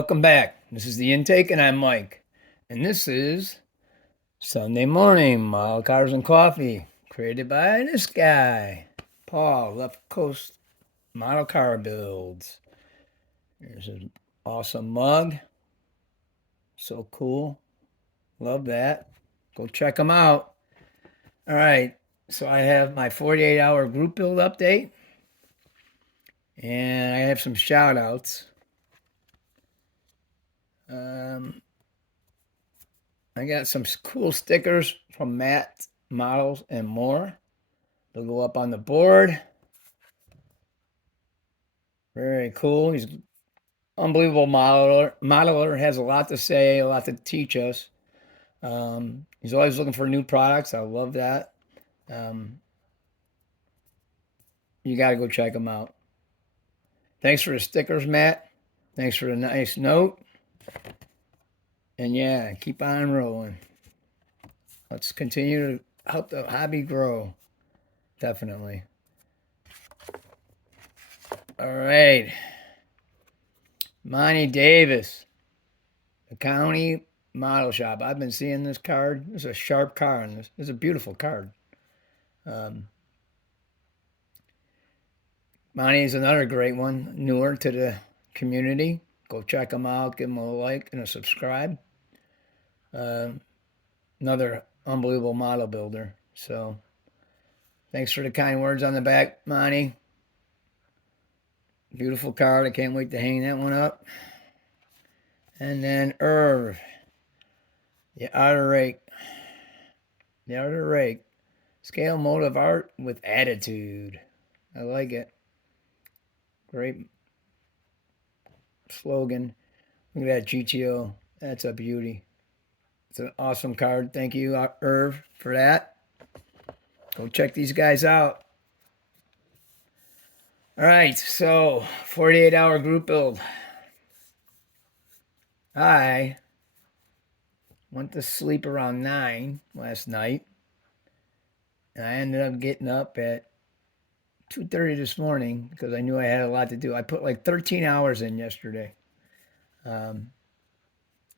welcome back. This is The Intake, and I'm Mike. And this is Sunday Morning Model Cars and Coffee, created by this guy, Paul, Left Coast Model Car Builds. There's an awesome mug. So cool. Love that. Go check them out. All right. So I have my 48-hour group build update, and I have some shout outs. Um, I got some cool stickers from Matt Models and More. They'll go up on the board. Very cool. He's an unbelievable modeler. Has a lot to say, a lot to teach us. He's always looking for new products. I love that. Um, you got to go check him out. Thanks for the stickers, Matt. Thanks for the nice note. And yeah, keep on rolling. Let's continue to help the hobby grow. Definitely. All right. Monty Davis, the county model shop. I've been seeing this card. There's a sharp card on this. It's a beautiful card. Um, Monty is another great one, newer to the community. Go check him out. Give him a like and a subscribe. Uh, Another unbelievable model builder. So thanks for the kind words on the back, Monty. Beautiful card. I can't wait to hang that one up. And then Irv, the outer rake. The outer rake. Scale mode of art with attitude. I like it. Great slogan. Look at that GTO. That's a beauty. It's an awesome card. Thank you, Irv, for that. Go check these guys out. All right, so 48-hour group build. I went to sleep around 9 last night, and I ended up getting up at 2:30 this morning because I knew I had a lot to do. I put like 13 hours in yesterday, um,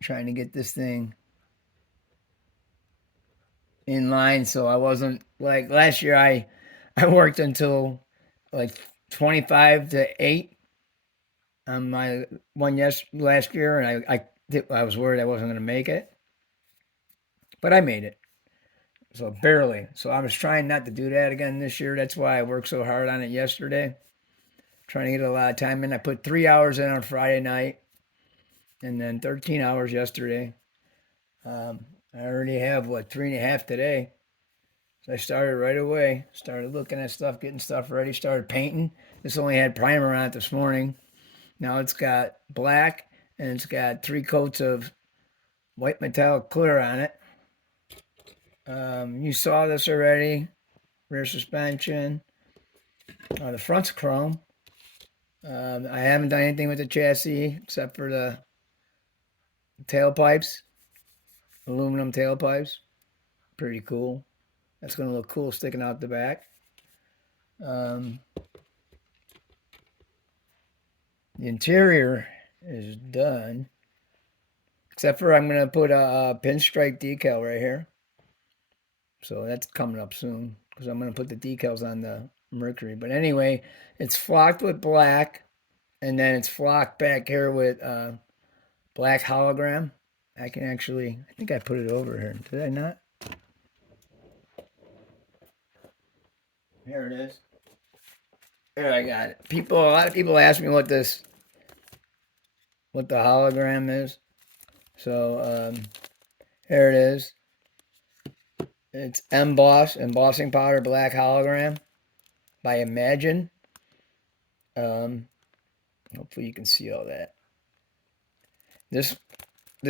trying to get this thing in line. So I wasn't like last year. I worked until like 25 to 8 on my one last year, and I was worried I wasn't going to make it, but I made it. So barely. So I was trying not to do that again this year. That's why I worked so hard on it yesterday, trying to get a lot of time in. I put 3 hours in on Friday night, and then 13 hours yesterday. I already have what 3.5 today. So I started right away. Started looking at stuff, getting stuff ready. Started painting. This only had primer on it this morning. Now it's got black and it's got 3 coats of white metallic clear on it. You saw this already. Rear suspension. The front's chrome. I haven't done anything with the chassis except for the tailpipes, aluminum tailpipes. Pretty cool. That's going to look cool sticking out the back. The interior is done, except for I'm going to put a pinstripe decal right here. So that's coming up soon because I'm going to put the decals on the Mercury. But anyway, it's flocked with black, and then it's flocked back here with black hologram. I think I put it over here. Did I not? Here it is. There, I got it. A lot of people ask me what the hologram is. So here it is. It's embossing powder black hologram by Imagine. Hopefully you can see all that. This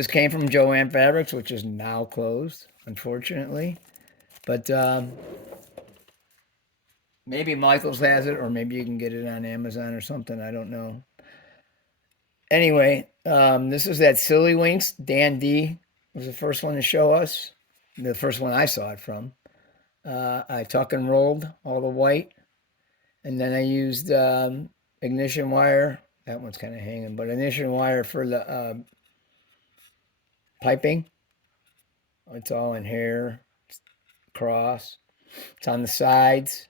came from Joanne Fabrics, which is now closed, unfortunately. But maybe Michael's has it, or maybe you can get it on Amazon or something. I don't know. Anyway, this is that Silly Winks. Dan D was the first one to show us. The first one I saw it from. I tuck and rolled all the white, and then I used ignition wire That one's kind of hanging. But ignition wire for the piping, it's all in here, across. It's on the sides,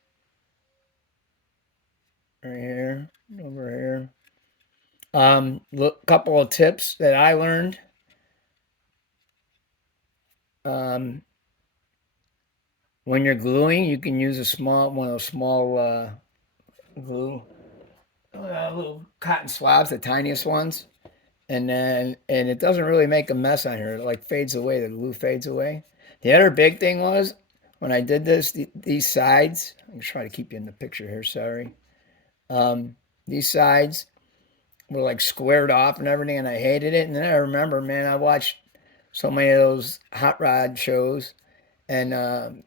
right here, over here. Look, couple of tips that I learned. Um, when you're gluing, you can use one of those small glue, little cotton swabs, the tiniest ones, and it doesn't really make a mess on here. It like fades away. The glue fades away. The other big thing was when I did this, these sides. I'm trying to keep you in the picture here. Sorry. These sides were like squared off and everything, and I hated it. And then I remember, man, I watched so many of those hot rod shows, and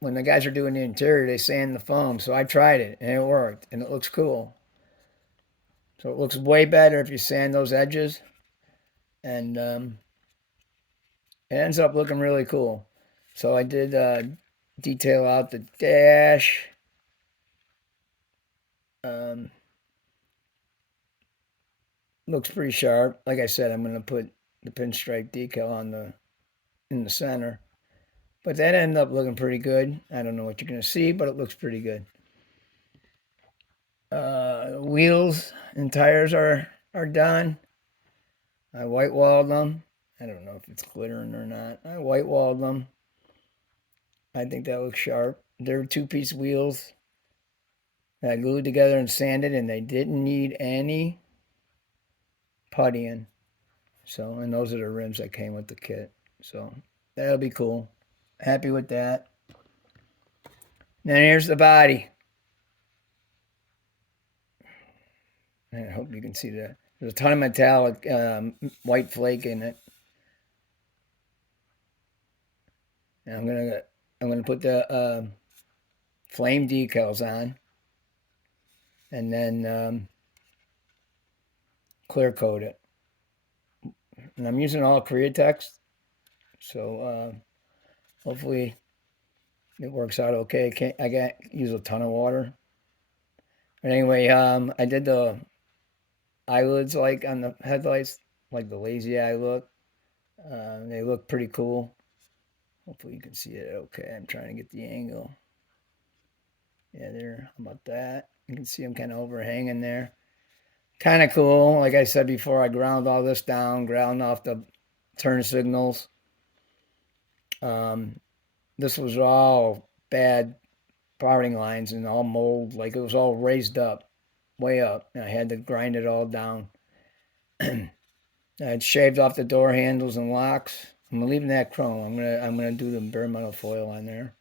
when the guys are doing the interior, they sand the foam. So I tried it, and it worked, and it looks cool. So it looks way better if you sand those edges, and it ends up looking really cool. So I did detail out the dash. Um, Looks pretty sharp. Like I said, I'm going to put the pinstripe decal on the in the center. But that ended up looking pretty good. I don't know what you're going to see, but it looks pretty good. Wheels and tires are done. I white walled them. I don't know if it's glittering or not. I white walled them. I think that looks sharp. They're two-piece wheels that I glued together and sanded, and they didn't need any puttying. So, and those are the rims that came with the kit. So that'll be cool. Happy with that. Then here's the body. I hope you can see that. There's a ton of metallic white flake in it. And I'm gonna put the flame decals on, and then clear coat it. And I'm using all Createx, so hopefully it works out okay. I can't use a ton of water. But anyway, I did the eyelids like on the headlights, like the lazy eye look. They look pretty cool. Hopefully you can see it okay. I'm trying to get the angle. Yeah, there. How about that? You can see them kind of overhanging there. Kind of cool. Like I said before, I ground all this down, ground off the turn signals. This was all bad powering lines and all mold. Like it was all raised up, way up. And I had to grind it all down. I had shaved off the door handles and locks. I'm leaving that chrome. I'm gonna do the bare metal foil on there.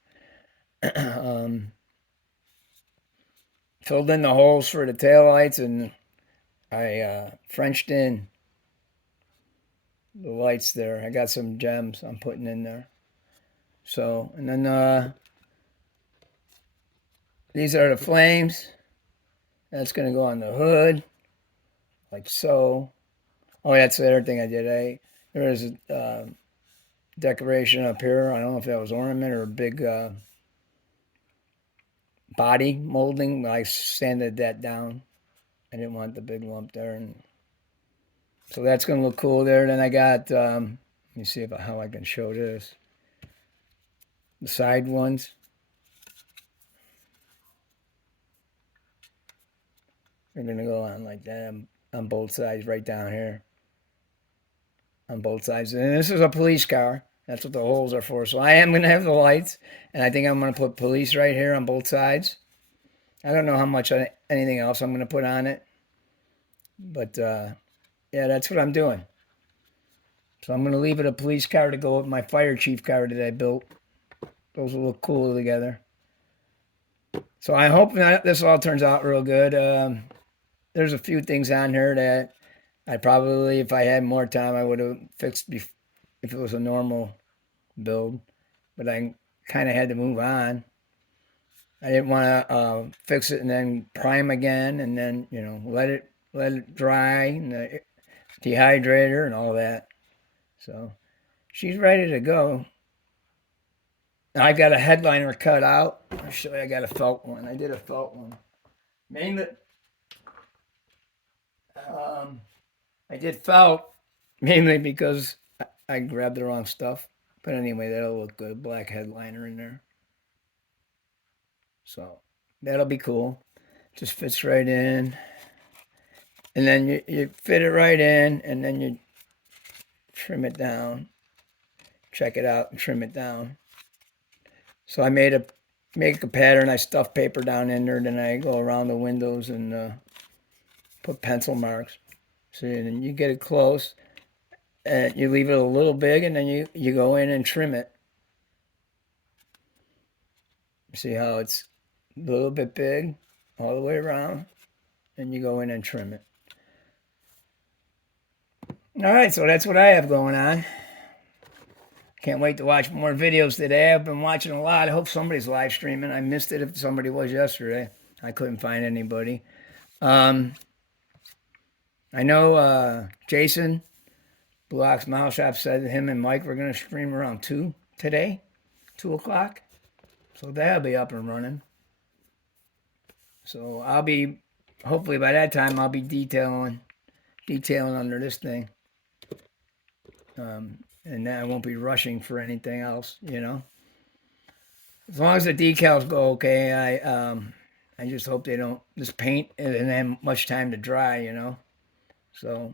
Filled in the holes for the tail lights, and I Frenched in the lights there. I got some gems I'm putting in there. So, and then these are the flames. That's gonna go on the hood, like so. Oh, that's the other thing I did. There was a decoration up here. I don't know if that was ornament or a big body molding, but I sanded that down. I didn't want the big lump there, and so that's gonna look cool there. Then I got let me see how I can show this. The side ones. They're gonna go on like that on both sides, right down here. On both sides. And this is a police car. That's what the holes are for. So I am gonna have the lights, and I think I'm gonna put police right here on both sides. I don't know how much anything else I'm gonna put on it, but yeah, that's what I'm doing. So I'm gonna leave it a police car to go with my fire chief car that I built. Those will look cool together. So I hope that this all turns out real good. There's a few things on here that I probably, if I had more time, I would have fixed if it was a normal build. But I kind of had to move on. I didn't want to fix it and then prime again, and then let it dry and the dehydrator and all that. So she's ready to go. I've got a headliner cut out. I'll show you. I got a felt one. I did a felt one. Mainly, Um, I did felt mainly because I grabbed the wrong stuff. But anyway, that'll look good. Black headliner in there. So that'll be cool. Just fits right in. And then you fit it right in, and then you trim it down. Check it out and trim it down. So I make a pattern. I stuff paper down in there. Then I go around the windows and put pencil marks. See, and then you get it close. And you leave it a little big, and then you go in and trim it. See how it's a little bit big all the way around, and you go in and trim it. All right, so that's what I have going on. Can't wait to watch more videos today. I've been watching a lot. I hope somebody's live streaming. I missed it if somebody was yesterday. I couldn't find anybody. Um, I know Jason, Blue Ox Mile Shop, said that him and Mike were going to stream around 2 today, 2 o'clock. So that'll be up and running. So I'll be, hopefully by that time, I'll be detailing under this thing. And then I won't be rushing for anything else, you know. As long as the decals go okay, I just hope they don't. This paint doesn't have much time to dry, you know. So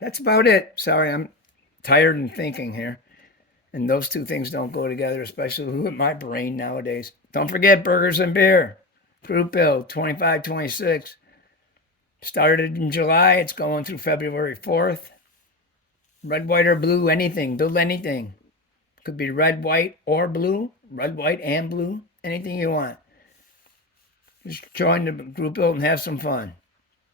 that's about it. Sorry, I'm tired and thinking here. And those two things don't go together, especially with my brain nowadays. Don't forget Burgers and Beer. Group Build 25-26. Started in July. It's going through February 4th. Red, white, or blue, anything. Build anything. Could be red, white, or blue. Red, white, and blue. Anything you want. Just join the group build and have some fun.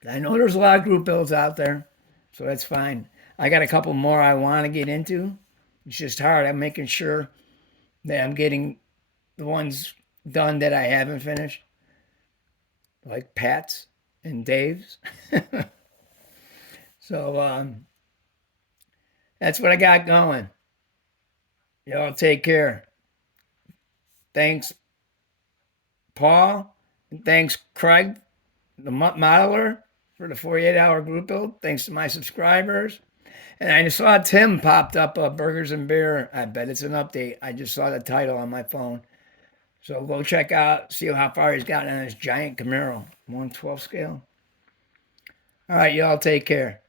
I know there's a lot of group builds out there, so that's fine. I got a couple more I want to get into. It's just hard. I'm making sure that I'm getting the ones done that I haven't finished, like Pat's and Dave's. So that's what I got going. Y'all take care. Thanks, Paul, and thanks, Craig, the modeler, for the 48-hour group build. Thanks to my subscribers. And I just saw Tim popped up, Burgers and Beer. I bet it's an update. I just saw the title on my phone. So go check out, see how far he's gotten on his giant Camaro, 1/12 scale. All right, y'all take care.